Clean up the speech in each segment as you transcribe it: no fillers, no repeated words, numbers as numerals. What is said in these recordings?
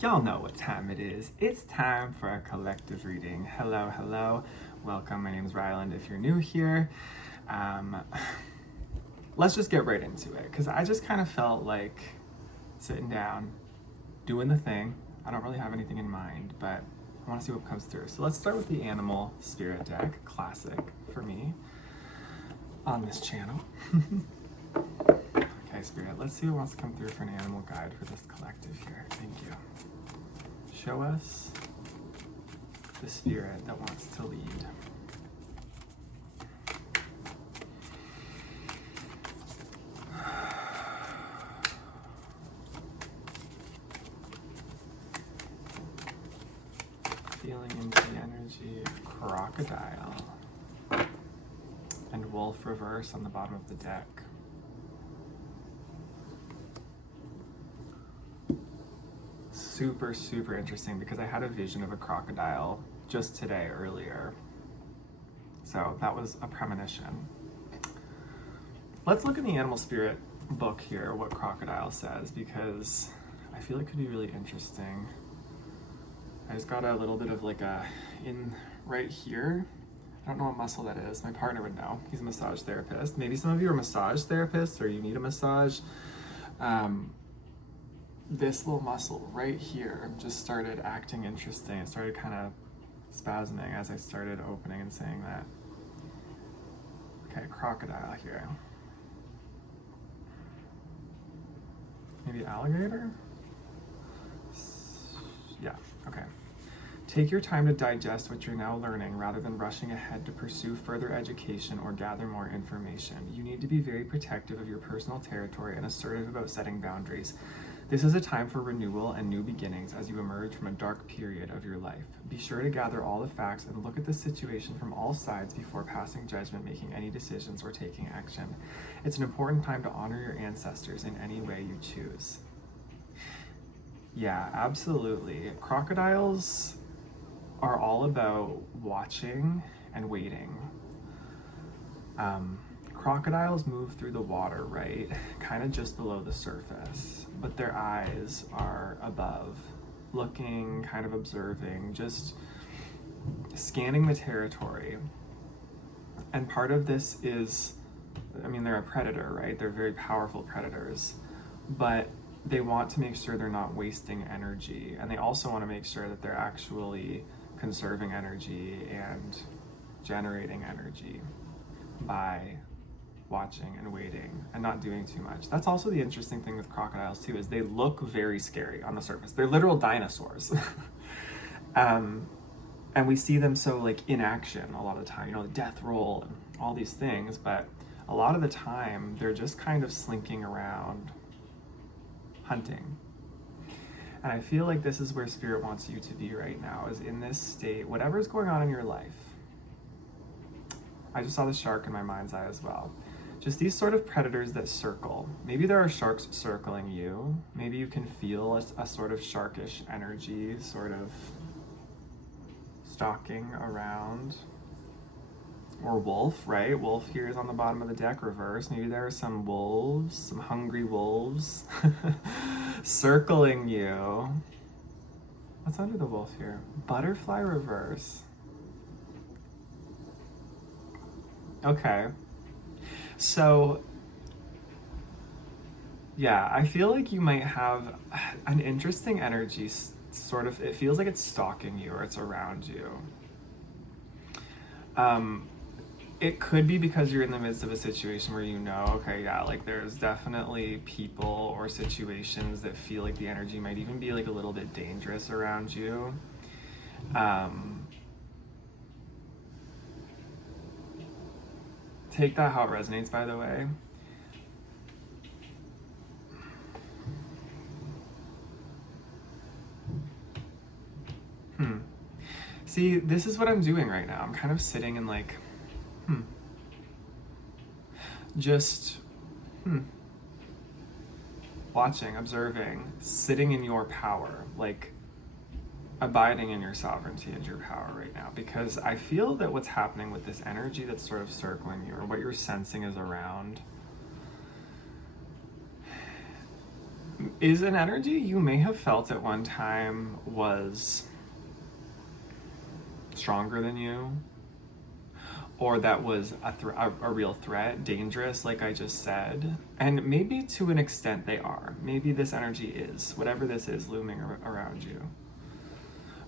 Y'all know what time it is. It's time for a collective reading. Hello, hello. Welcome. My name is Ryland. If you're new here, let's just get right into it because I just kind of felt like sitting down, doing the thing. I don't really have anything in mind, but I want to see what comes through. So let's start with the Animal Spirit deck, classic for me on this channel. Okay, Spirit, let's see what wants to come through for an animal guide for this collective here. Thank you. Show us the spirit that wants to lead. Feeling into the energy of crocodile and wolf reverse on the bottom of the deck. Super, super interesting because I had a vision of a crocodile just today earlier. So that was a premonition. Let's look in the Animal Spirit book here, what crocodile says, because I feel it could be really interesting. I just got a little bit of like in right here. I don't know what muscle that is. My partner would know. He's a massage therapist. Maybe some of you are massage therapists or you need a massage. This little muscle right here just started acting interesting. It started kind of spasming as I started opening and saying that. Okay, crocodile here. Maybe alligator? Yeah, okay. Take your time to digest what you're now learning rather than rushing ahead to pursue further education or gather more information. You need to be very protective of your personal territory and assertive about setting boundaries. This is a time for renewal and new beginnings as you emerge from a dark period of your life. Be sure to gather all the facts and look at the situation from all sides before passing judgment, making any decisions, or taking action. It's an important time to honor your ancestors in any way you choose. Yeah, absolutely. Crocodiles are all about watching and waiting. Crocodiles move through the water, right? Kind of just below the surface, but their eyes are above, looking, kind of observing, just scanning the territory. And part of this is, they're a predator, right? They're very powerful predators, but they want to make sure they're not wasting energy. And they also want to make sure that they're actually conserving energy and generating energy by watching and waiting and not doing too much. That's also the interesting thing with crocodiles too, is they look very scary on the surface. They're literal dinosaurs. And we see them so like in action a lot of the time, the death roll and all these things, but a lot of the time they're just kind of slinking around hunting. And I feel like this is where Spirit wants you to be right now, is in this state, whatever's going on in your life. I just saw the shark in my mind's eye as well. Just these sort of predators that circle. Maybe there are sharks circling you. Maybe you can feel a sort of sharkish energy sort of stalking around. Or wolf, right? Wolf here is on the bottom of the deck, reverse. Maybe there are some wolves, some hungry wolves circling you. What's under the wolf here? Butterfly reverse. Okay. So, yeah, I feel like you might have an interesting energy, sort of, it feels like it's stalking you or it's around you. It could be because you're in the midst of a situation where okay, yeah, like there's definitely people or situations that feel like the energy might even be like a little bit dangerous around you. Take that how it resonates, by the way. See, this is what I'm doing right now. I'm kind of sitting and like, just watching, observing, sitting in your power, like abiding in your sovereignty and your power right now. Because I feel that what's happening with this energy that's sort of circling you, or what you're sensing is around, is an energy you may have felt at one time was stronger than you, or that was a real threat, dangerous, like I just said. And maybe to an extent they are. Maybe this energy is, whatever this is, looming around you.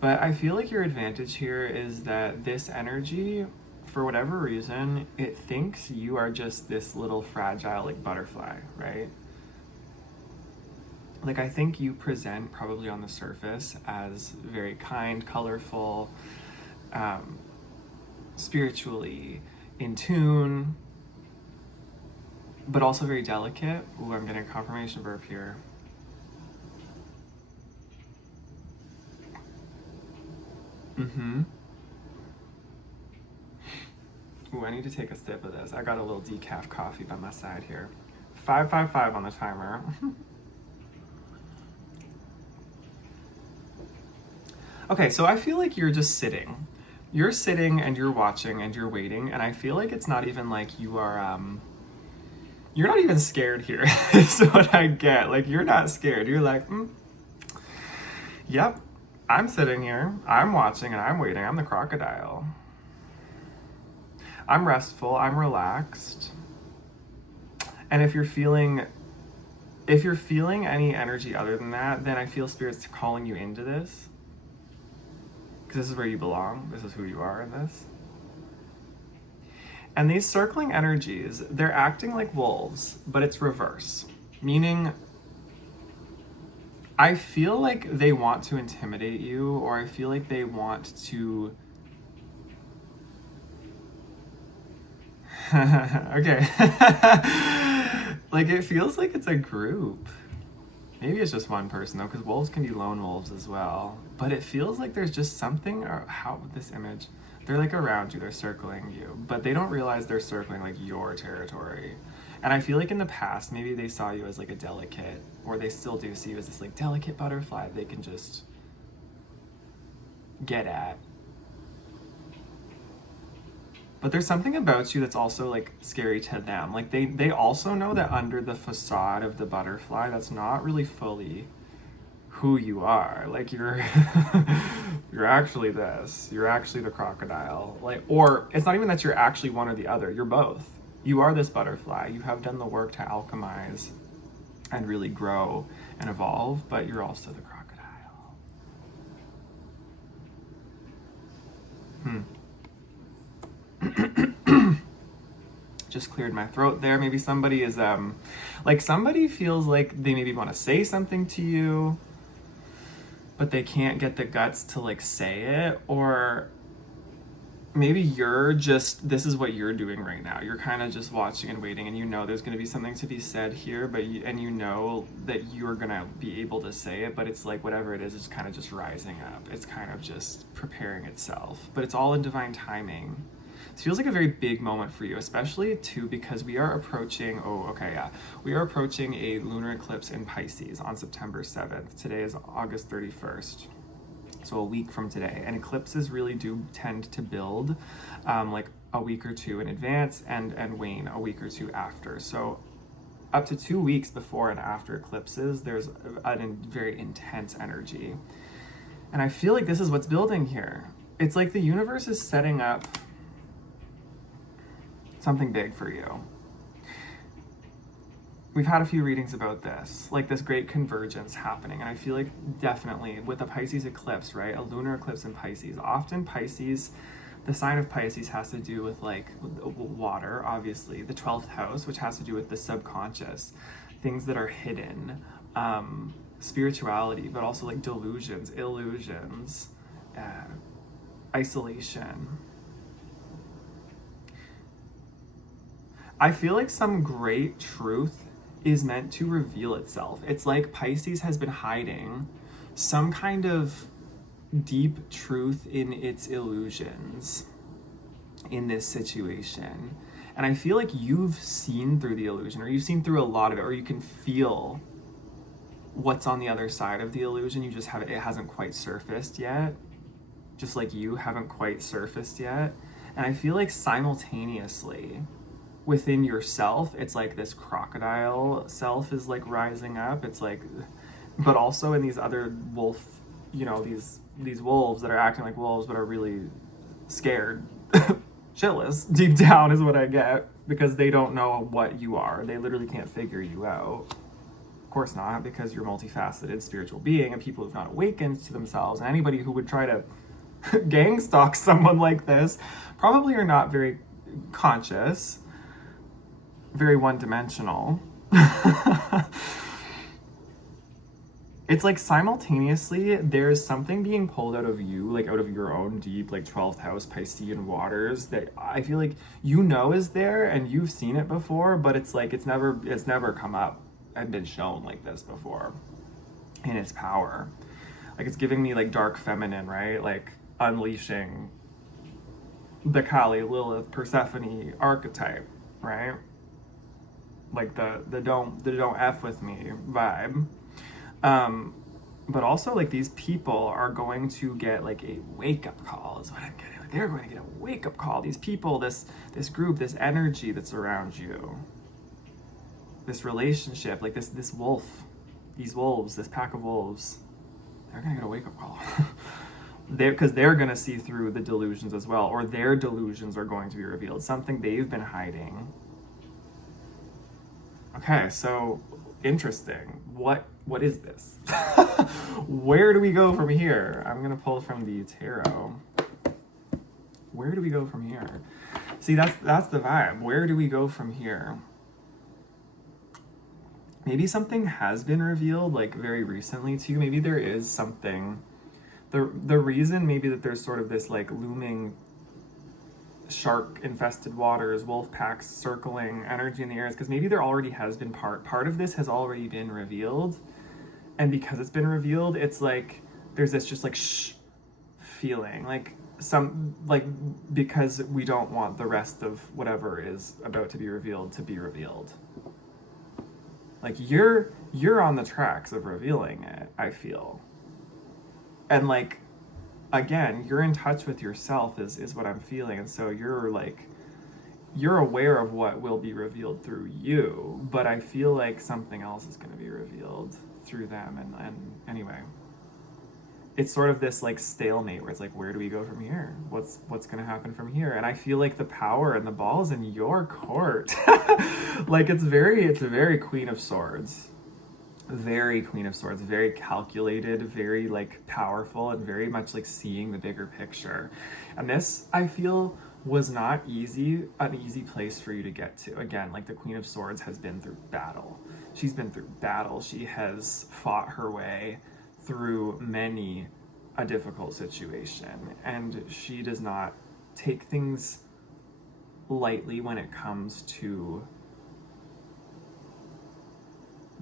But I feel like your advantage here is that this energy, for whatever reason, it thinks you are just this little fragile, like, butterfly, right? Like, I think you present probably on the surface as very kind, colorful, spiritually in tune, but also very delicate. Ooh, I'm getting a confirmation verb here. Ooh, I need to take a sip of this. I got a little decaf coffee by my side here. 555 on the timer. Okay, so I feel like you're just sitting. You're sitting and you're watching and you're waiting, and I feel like it's not even like you are, you're not even scared here, is what I get. Like, you're not scared. You're like, yep, I'm sitting here, I'm watching, and I'm waiting. I'm the crocodile. I'm restful, I'm relaxed. And if you're feeling any energy other than that, then I feel Spirit's calling you into this. Because this is where you belong. This is who you are in this. And these circling energies, they're acting like wolves, but it's reverse. Meaning, I feel like they want to intimidate you, or I feel like they want to... Okay. Like, it feels like it's a group. Maybe it's just one person, though, because wolves can be lone wolves as well. But it feels like there's just something, or how, this image, they're like around you, they're circling you, but they don't realize they're circling like your territory. And I feel like in the past, maybe they saw you as like a delicate, or they still do see you as this like delicate butterfly they can just get at. But there's something about you that's also like scary to them. Like they also know that under the facade of the butterfly, that's not really fully who you are. Like you're you're actually this. You're actually the crocodile. Like, or it's not even that you're actually one or the other. You're both. You are this butterfly. You have done the work to alchemize and really grow and evolve, but you're also the crocodile. Just cleared my throat there. Maybe somebody is like, somebody feels like they maybe want to say something to you, but they can't get the guts to like say it. Or maybe you're just, this is what you're doing right now. You're kind of just watching and waiting, and you know there's going to be something to be said here, but you know that you're going to be able to say it, but it's like whatever it is, it's kind of just rising up. It's kind of just preparing itself, but it's all in divine timing. It feels like a very big moment for you, especially too because we are approaching, we are approaching a lunar eclipse in Pisces on September 7th. Today is August 31st. So a week from today. And eclipses really do tend to build like a week or two in advance and wane a week or two after. So up to 2 weeks before and after eclipses, there's a very intense energy. And I feel like this is what's building here. It's like the universe is setting up something big for you. We've had a few readings about this, like this great convergence happening. And I feel like definitely with the Pisces eclipse, right? A lunar eclipse in Pisces. Often Pisces, the sign of Pisces has to do with like water, obviously. The 12th house, which has to do with the subconscious, things that are hidden, spirituality, but also like delusions, illusions, isolation. I feel like some great truth is meant to reveal itself. It's like Pisces has been hiding some kind of deep truth in its illusions in this situation. And I feel like you've seen through the illusion, or you've seen through a lot of it, or you can feel what's on the other side of the illusion. You just haven't, it hasn't quite surfaced yet. Just like you haven't quite surfaced yet. And I feel like simultaneously, within yourself, it's like this crocodile self is like rising up. It's like, but also in these other wolf, you know, these wolves that are acting like wolves but are really scared shitless deep down is what I get, because they don't know what you are. They literally can't figure you out. Of course not, because you're a multifaceted spiritual being, and people who've not awakened to themselves, and anybody who would try to gang stalk someone like this probably are not very conscious, very one-dimensional. It's like simultaneously there's something being pulled out of you, like out of your own deep, like 12th house Piscean waters, that I feel like you know is there and you've seen it before, but it's like it's never come up and been shown like this before in its power. Like it's giving me like dark feminine, right? Like unleashing the Kali, Lilith, Persephone archetype, right? Like the don't F with me vibe. But also like these people are going to get like a wake-up call is what I'm getting. Like they're going to get a wake-up call. These people, this group, this energy that's around you, this relationship, like this wolf, these wolves, this pack of wolves, they're gonna get a wake-up call. Because they're gonna see through the delusions as well, or their delusions are going to be revealed, something they've been hiding. Okay, so interesting. What is this? Where do we go from here? I'm gonna pull from the tarot. Where do we go from here? See, that's the vibe. Where do we go from here? Maybe something has been revealed like very recently to you. Maybe there is something. The reason maybe that there's sort of this like looming shark infested waters, wolf packs circling energy in the air is because maybe there already has been part of this has already been revealed. And because it's been revealed, it's like there's this just like shh feeling, like some like, because we don't want the rest of whatever is about to be revealed to be revealed. Like you're on the tracks of revealing it, I feel. And like again, you're in touch with yourself is what I'm feeling. And so you're aware of what will be revealed through you, but I feel like something else is going to be revealed through them. And anyway, it's sort of this like stalemate where it's like, where do we go from here? What's going to happen from here? And I feel like the power and the ball is in your court. Like it's very Queen of Swords. Very Queen of Swords, very calculated, very like powerful, and very much like seeing the bigger picture. And this, I feel, was not an easy place for you to get to. Again, like the Queen of Swords has been through battle. She's been through battle. She has fought her way through many a difficult situation. And she does not take things lightly when it comes to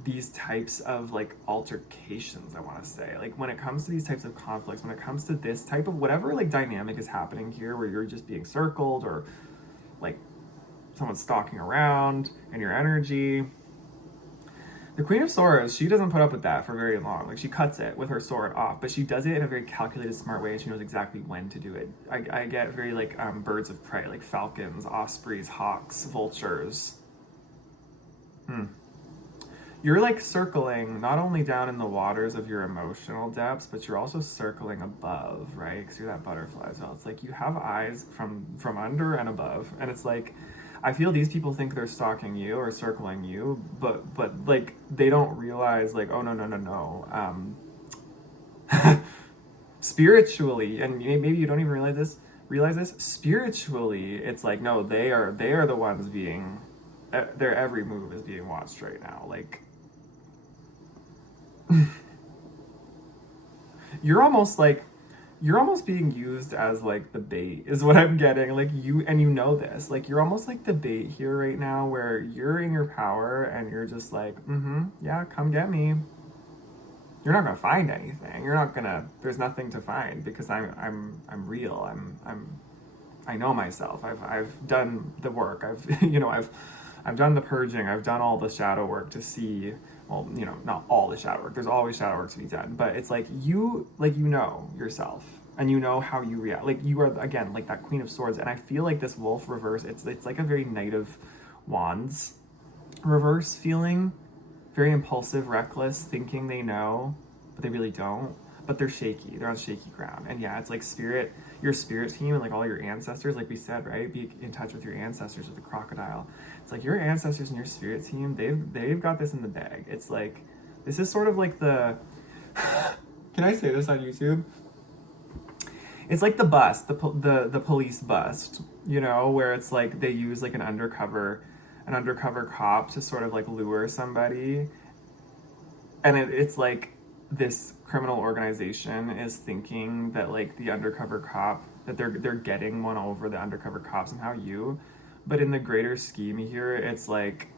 these types of like altercations, I want to say. Like when it comes to these types of conflicts, when it comes to this type of whatever like dynamic is happening here where you're just being circled or like someone's stalking around in your energy, the Queen of Swords, she doesn't put up with that for very long. Like she cuts it with her sword off, but she does it in a very calculated, smart way, and she knows exactly when to do it. I get very like birds of prey, like falcons, ospreys, hawks, vultures. You're like circling not only down in the waters of your emotional depths, but you're also circling above, right? Because you're that butterfly as well. It's like you have eyes from under and above, and it's like I feel these people think they're stalking you or circling you, but like they don't realize like, oh no. Spiritually, and maybe you don't even realize this spiritually, it's like no, they are the ones being, their every move is being watched right now. Like you're almost being used as like the bait is what I'm getting. Like you know this, like you're almost like the bait here right now where you're in your power and you're just like, yeah, come get me. You're not gonna find anything. There's nothing to find because I'm real. I know myself. I've done the work. I've done the purging. I've done all the shadow work to see, well, not all the shadow work. There's always shadow work to be done, but it's like you know yourself and you know how you react. Like you are, again, like that Queen of Swords. And I feel like this wolf reverse, it's like a very Knight of Wands reverse feeling, very impulsive, reckless, thinking they know, but they really don't. But they're shaky. They're on shaky ground. And yeah, it's like spirit, your spirit team and like all your ancestors, like we said, right? Be in touch with your ancestors with the crocodile. It's like your ancestors and your spirit team, they've got this in the bag. It's like, this is sort of like the, can I say this on YouTube? It's like the bust, the police bust, you know, where it's like they use like an undercover cop to sort of like lure somebody. And it's like this criminal organization is thinking that like the undercover cop, that they're getting one over the undercover cops and how you, but in the greater scheme here, it's like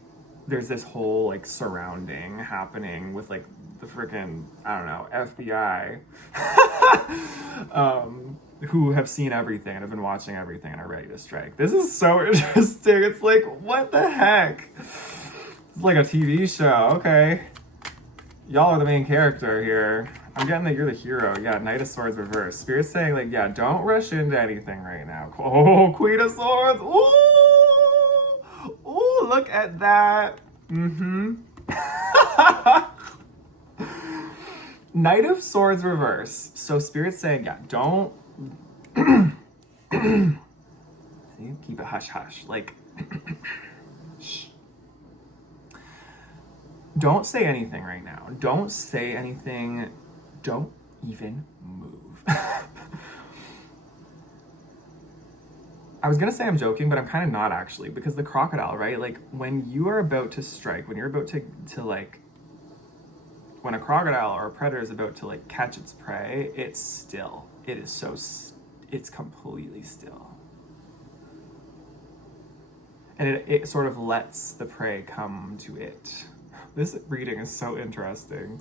there's this whole like surrounding happening with like the freaking, I don't know, FBI, who have seen everything and have been watching everything and are ready to strike. This is so interesting. It's like, what the heck? It's like a TV show. Okay. Y'all are the main character here. I'm getting that you're the hero. Yeah, Knight of Swords reverse. Spirit's saying like, yeah, don't rush into anything right now. Oh, Queen of Swords. Ooh. Ooh, look at that. Mm-hmm. Knight of Swords reverse. So Spirit's saying, yeah, don't keep it hush hush. Like shh. Don't say anything right now. Don't say anything. Don't even move. I was gonna say I'm joking, but I'm kind of not actually, because the crocodile, right? Like when you are about to strike, when you're about to like, when a crocodile or a predator is about to like catch its prey, it's still. It is so, it's completely still. And it sort of lets the prey come to it. This reading is so interesting.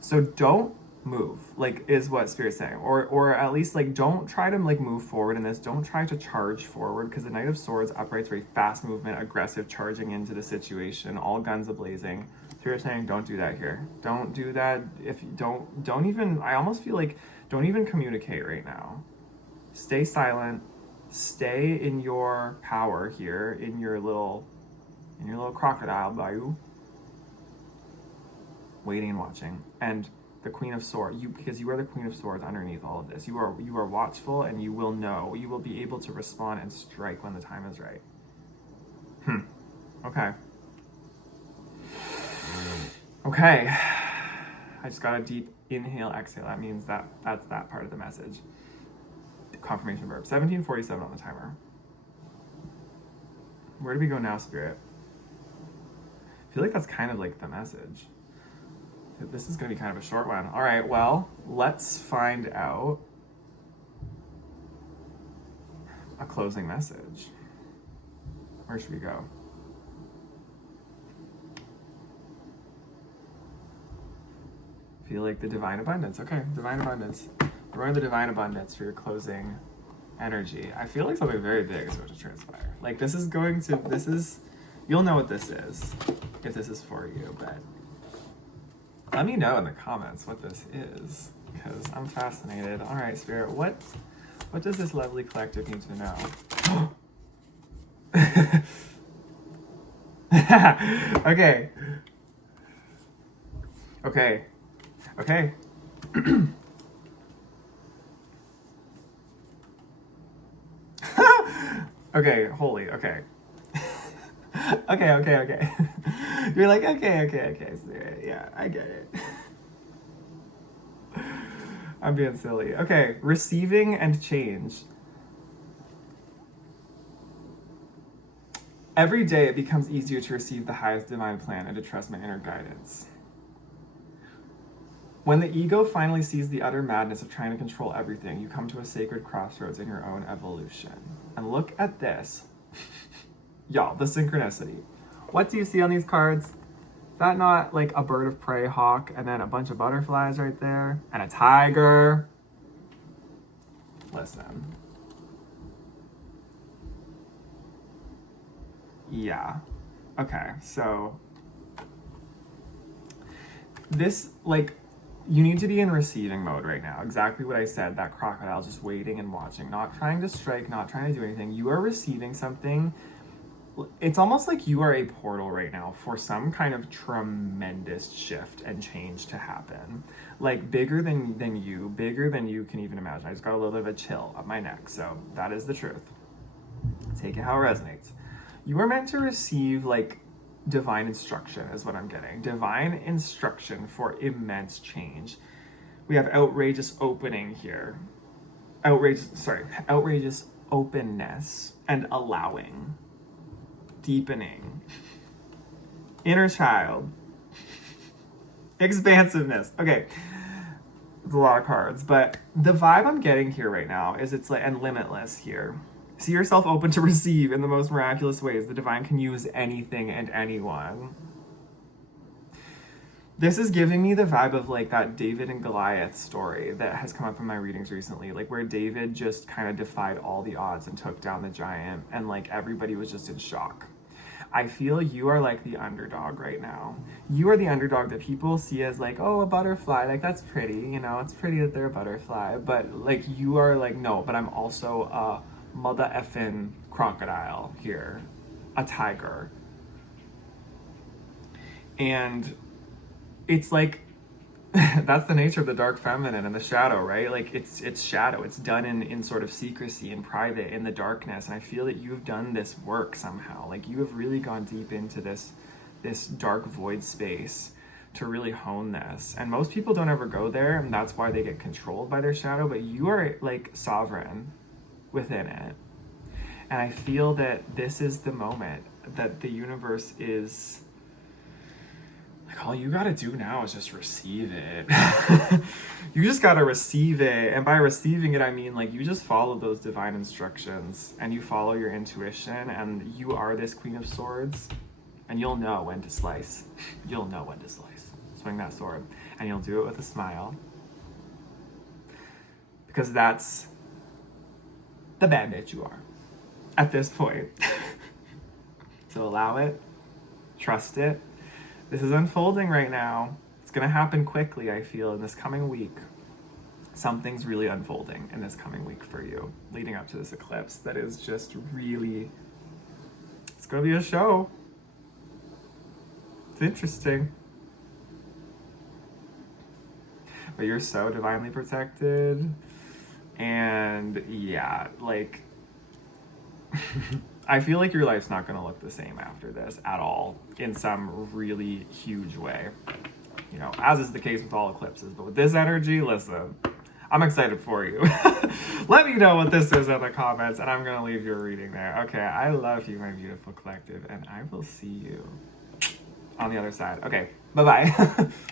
So don't move, like, is what Spirit's saying. Or at least, like, don't try to, like, move forward in this. Don't try to charge forward, because the Knight of Swords upright's very fast movement, aggressive, charging into the situation, all guns a-blazing. Spirit's saying, don't do that here. Don't do that. If you don't even, I almost feel like, don't even communicate right now. Stay silent. Stay in your power here, in your little crocodile bayou. Waiting and watching. And the Queen of Swords, because you are the Queen of Swords underneath all of this. You are watchful, and you will know. You will be able to respond and strike when the time is right. Okay. Okay. I just got a deep inhale, exhale. That means that's that part of the message. Confirmation verb. 17:47 on the timer. Where do we go now, Spirit? I feel like that's kind of like the message. This is going to be kind of a short one. All right, well, let's find out a closing message. Where should we go? Feel like the divine abundance. Okay, divine abundance. We're going to the divine abundance for your closing energy. I feel like something very big is going to transpire. Like you'll know what this is if this is for you, but let me know in the comments what this is, because I'm fascinated. All right, Spirit, what does this lovely collective need to know? Okay. Okay, holy, okay. Okay. You're like, okay, Spirit. Yeah, I get it. I'm being silly. Okay, receiving and change. Every day it becomes easier to receive the highest divine plan and to trust my inner guidance. When the ego finally sees the utter madness of trying to control everything, you come to a sacred crossroads in your own evolution. And look at this. Y'all, the synchronicity. What do you see on these cards? Is that not like a bird of prey hawk and then a bunch of butterflies right there? And a tiger? Listen. Yeah. Okay, so this, like, you need to be in receiving mode right now. Exactly what I said. That crocodile just waiting and watching, not trying to strike, not trying to do anything. You are receiving something it's almost like you are a portal right now for some kind of tremendous shift and change to happen. Like bigger than you can even imagine. I just got a little bit of a chill up my neck. So that is the truth. Take it how it resonates. You are meant to receive like divine instruction is what I'm getting. Divine instruction for immense change. We have outrageous opening here. Outrageous openness and allowing. Deepening. Inner child. Expansiveness. Okay. It's a lot of cards, but the vibe I'm getting here right now is it's like, and limitless here. See yourself open to receive in the most miraculous ways. The divine can use anything and anyone. This is giving me the vibe of like that David and Goliath story that has come up in my readings recently, like where David just kind of defied all the odds and took down the giant, and like everybody was just in shock. I feel you are like the underdog right now. You are the underdog that people see as like, oh, a butterfly, like that's pretty, you know, it's pretty that they're a butterfly, but like you are like, no, but I'm also a mother effing crocodile here, a tiger. And it's like, that's the nature of the dark feminine and the shadow, right? Like it's shadow. It's done in sort of secrecy, in private, in the darkness. And I feel that you've done this work somehow. Like you have really gone deep into this dark void space to really hone this. And most people don't ever go there, and that's why they get controlled by their shadow. But you are like sovereign within it. And I feel that this is the moment that the universe is like, all you gotta do now is just receive it. You just gotta receive it. And by receiving it, I mean like you just follow those divine instructions and you follow your intuition, and you are this Queen of Swords, and you'll know when to slice. You'll know when to slice. Swing that sword, and you'll do it with a smile. Because that's the bad bitch you are at this point. So allow it, trust it. This is unfolding right now. It's gonna happen quickly, I feel, in this coming week. Something's really unfolding in this coming week for you, leading up to this eclipse that is just really, it's gonna be a show. It's interesting. But you're so divinely protected. And yeah, like, I feel like your life's not going to look the same after this at all in some really huge way. You know, as is the case with all eclipses. But with this energy, listen, I'm excited for you. Let me know what this is in the comments, and I'm going to leave your reading there. Okay, I love you, my beautiful collective, and I will see you on the other side. Okay, bye-bye.